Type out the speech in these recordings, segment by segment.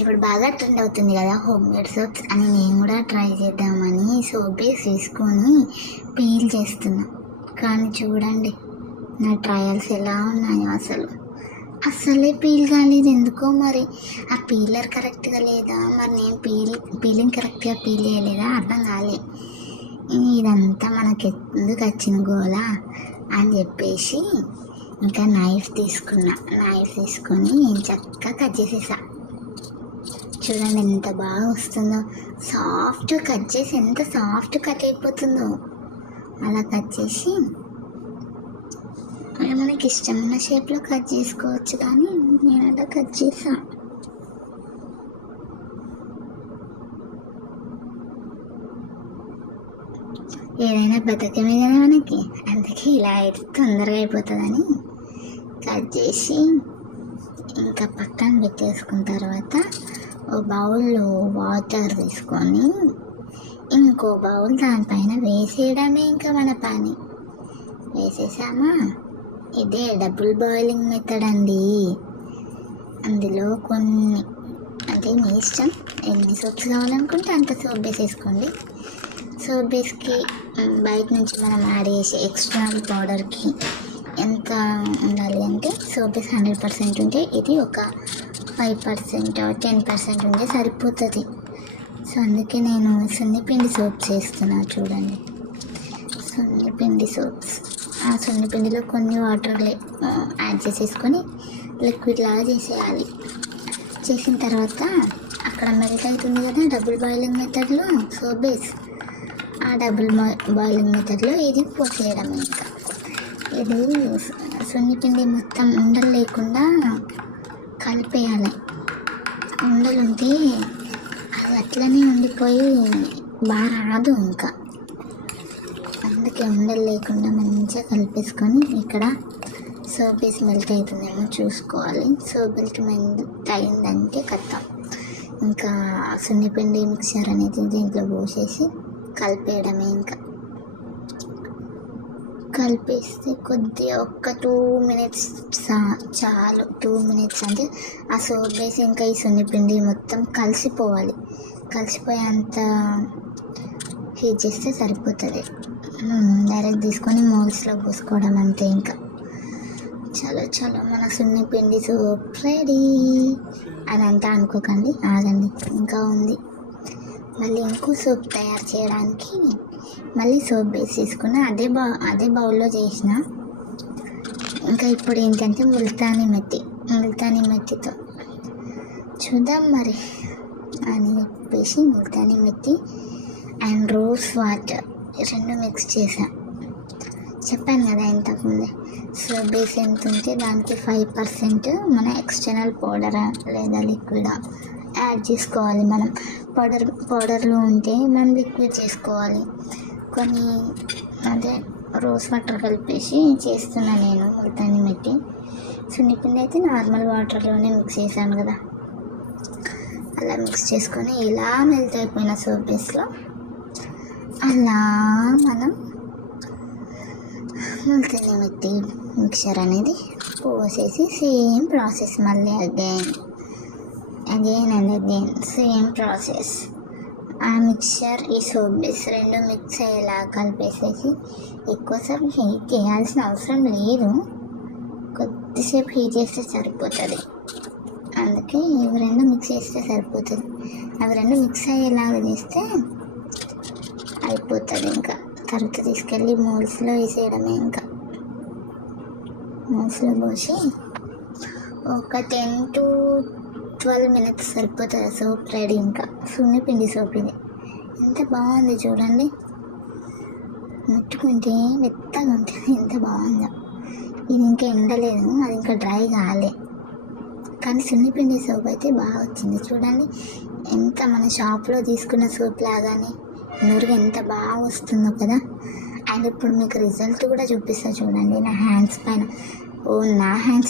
ఇప్పుడు బాగా ట్రెండ్ అవుతుంది కదా హోమ్ మేడ్ సోప్స్ అని, నేను కూడా ట్రై చేద్దామని సోప్ బేస్ తీసుకొని పీల్ చేస్తున్నా. కానీ చూడండి నా ట్రయల్స్ ఎలా ఉన్నాయో, అసలే పీల్ కాలేదు ఎందుకో. మరి ఆ పీలర్ కరెక్ట్గా లేదా, మరి నేను పీలింగ్ కరెక్ట్గా పీల్ చేయలేదా అర్థం కాలే. ఇదంతా మనకి ఎందుకు వచ్చిన గోలా అని చెప్పేసి ఇంకా నైఫ్ తీసుకొని చక్కగా కట్ చేసేసా. చూడండి ఎంత బాగా వస్తుందో, సాఫ్ట్ కట్ చేసి ఎంత సాఫ్ట్ కట్ అయిపోతుందో. అలా కట్ చేసి మనకి ఇష్టమైన షేప్లో కట్ చేసుకోవచ్చు, కానీ నేను అలా కట్ చేసా. ఏదైనా బతకమే కదా మనకి, అందుకే ఇలా అయితే తొందరగా అయిపోతుందని కట్ చేసి ఇంకా పక్కన పెట్టేసుకున్న తర్వాత ఓ బౌల్లో వాటర్ తీసుకొని ఇంకో బౌల్ దానిపైన వేసేయడమే ఇంకా మన పని. వేసేసామా, ఇదే డబుల్ బాయిలింగ్ మెథడ్ అండి. అందులో కొన్ని అంటే మీ ఇష్టం, ఎన్ని సోప్స్ కావాలనుకుంటే అంత సోప్ బేస్ వేసుకోండి. సోప్ బేస్కి బయట నుంచి మనం యాడ్ చేసే ఎక్స్ట్రా పౌడర్కి ఎంత ఉండాలి అంటే, సోప్ బేస్ 100% ఉంటే ఇది ఒక 5% 10% ఉంటే సరిపోతుంది. సో అందుకే నేను సున్నిపిండి సోప్స్ వేస్తున్నాను. చూడండి సున్నిపిండి సోప్స్, ఆ సున్నిపిండిలో కొన్ని వాటర్ యాడ్ చేసేసుకొని లిక్విడ్ లాగా చేసేయాలి. చేసిన తర్వాత అక్కడ మెల్ట్ అవుతుంది కదా డబుల్ బాయిలింగ్ మెథడ్లో సోప్ బేస్, ఆ డబుల్ బాయిలింగ్ మెథడ్లో ఇది పోసేయడం. ఇంకా ఇది సున్నిపిండి మొత్తం ఉండలు లేకుండా కలిపేయాలి. ఉండలు ఉంటే అది అట్లనే ఉండిపోయి బాగా రాదు. ఇంకా అందుకే ఉండలు లేకుండా మంచిగా కలిపేసుకొని ఇక్కడ సోప్ బేస్ మెల్ట్ అవుతుందేమో చూసుకోవాలి. సోప్ బేస్ మెల్ట్ అయిందంటే కథం, ఇంకా సున్నిపిండి మిక్చర్ అనేది దీంట్లో పోసేసి కలిపేయడమే. ఇంకా కలిపేస్తే కొద్దిగా ఒక్క 2 minutes చాలు. 2 minutes అంటే ఆ సోప్ బేస్ ఇంకా ఈ సున్నిపిండి మొత్తం కలిసిపోవాలి. కలిసిపోయేంత హీట్ చేస్తే సరిపోతుంది. డైరెక్ట్ తీసుకొని మౌల్స్లో పోసుకోవడం అంతే. ఇంకా చలో మన సున్నిపిండి సోప్ రెడీ. అదంతా అనుకోకండి, ఆగండి, ఇంకా ఉంది. మళ్ళీ ఇంకో సోప్ తయారు చేయడానికి మళ్ళీ సోప్ బేస్ తీసుకున్న అదే బౌల్లో చేసిన. ఇంకా ఇప్పుడు ఏంటంటే ముల్తానీ మెత్తితో చూద్దాం మరి అని చెప్పేసి ముల్తానీ మెత్తి అండ్ రోజ్ వాటర్ రెండు మిక్స్ చేసా. చెప్పాను కదా ఇంతకుముందే, సోప్ బేస్ ఎంత ఉంటే దానికి 5% మన ఎక్స్టర్నల్ పౌడరా లేదా లిక్విడా యాడ్ చేసుకోవాలి. మనం పౌడర్లో ఉంటే మనం లిక్విడ్ చేసుకోవాలి. కొన్ని అదే రోజ్ వాటర్ కలిపేసి చేస్తున్నా నేను ముల్తానీ మెత్తి. సున్నిపిండి అయితే నార్మల్ వాటర్లోనే మిక్స్ చేశాను కదా, అలా మిక్స్ చేసుకొని ఇలా మెల్ట్ అయిపోయిన సోప్ బేస్లో అలా మనం ముల్తానీ మెత్తి మిక్చర్ అనేది పోసేసి సేమ్ ప్రాసెస్ మళ్ళీ again and again same process. ఆ మిక్చర్ ఈ సోప్ బేస్ రెండు మిక్స్ అయ్యేలా కలిపేసేసి ఎక్కువసేపు హీట్ చేయాల్సిన అవసరం లేదు, కొద్దిసేపు హీట్ చేస్తే సరిపోతుంది. అందుకే ఇవి రెండు మిక్స్ చేస్తే సరిపోతుంది. అవి రెండు మిక్స్ అయ్యేలాగా చేస్తే అయిపోతుంది. ఇంకా తర్వాత తీసుకెళ్ళి మౌల్స్లో వేసేయడమే. ఇంకా మౌల్స్లో పోసి ఒక 10 to 12 minutes సరిపోతుంది. Soap ready. ఇంకా సున్నిపిండి సోప్ ఇది ఎంత బాగుంది చూడండి, ముట్టుకుంటే మెత్తగా ఉంటుంది, ఎంత బాగుందో. ఇది ఇంకా ఎండలేదు, అది ఇంకా డ్రై కాలే, కానీ సున్నిపిండి సోప్ అయితే బాగా వచ్చింది. చూడండి ఎంత మన షాప్లో తీసుకున్న సోప్ లాగానే నురుగు ఎంత బాగా వస్తుందో కదా. అండ్ ఇప్పుడు మీకు రిజల్ట్ కూడా చూపిస్తా చూడండి. నా హ్యాండ్స్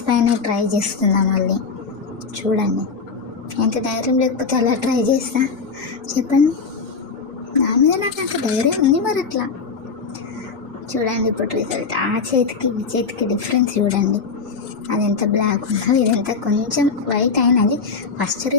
పైన ట్రై చేస్తున్నా మళ్ళీ. చూడండి ఎంత ధైర్యం లేకపోతే అలా ట్రై చేస్తా చెప్పండి. నా మీద నాకు అంత ధైర్యం ఉంది మరి అట్లా. చూడండి ఇప్పుడు రిజల్ట్, ఆ చేతికి ఈ చేతికి డిఫరెన్స్ చూడండి. అది ఎంత బ్లాక్ ఉందో, ఇది ఎంత కొంచెం వైట్ అయినది. ఫస్ట్